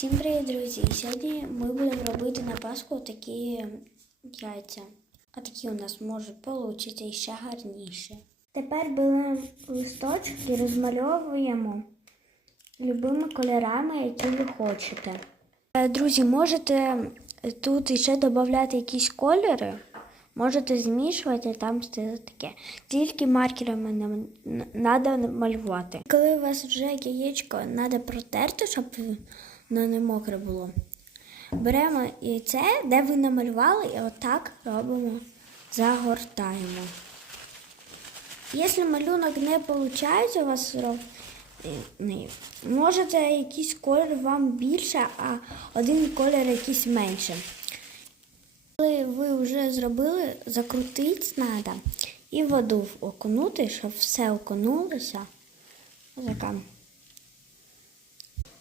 Всім привіт, друзі! Сьогодні ми будемо робити на Пасху такі яйця. А такі у нас можуть вийти ще гарніше. Тепер беремо листочки і розмальовуємо любими кольорами, які ви хочете. Е, Друзі, можете тут ще додати якісь кольори. Можете змішувати там все таке. Тільки маркерами треба малювати. Коли у вас вже яєчко треба протерти, щоб воно не мокре було. Беремо яйце, де ви намалювали, і отак робимо, загортаємо. Якщо малюнок не виходить у вас можете якийсь колір вам більше, а один колір якийсь менше. Коли ви вже зробили, закрутити треба і воду окунути, щоб все окунулося. Отака.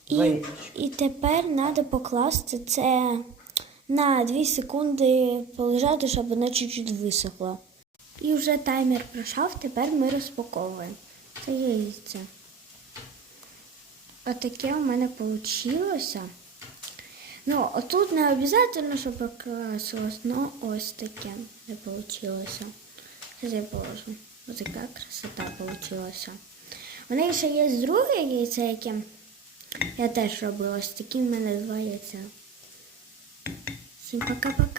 І, і тепер треба покласти це на 2 секунди полежати, щоб воно чуть-чуть висохло. І вже таймер пройшов, тепер ми розпаковуємо. Це яйце. Отаке у мене вийшло. Ну, отут не обов'язково, щоб покрасилось, но ось таке не вийшло. Зараз я положу. Ось така красота вийшла. У неї ще є друге яйце, яке я теж робила. Ось такі в мене два яйця. Всім пока-пока.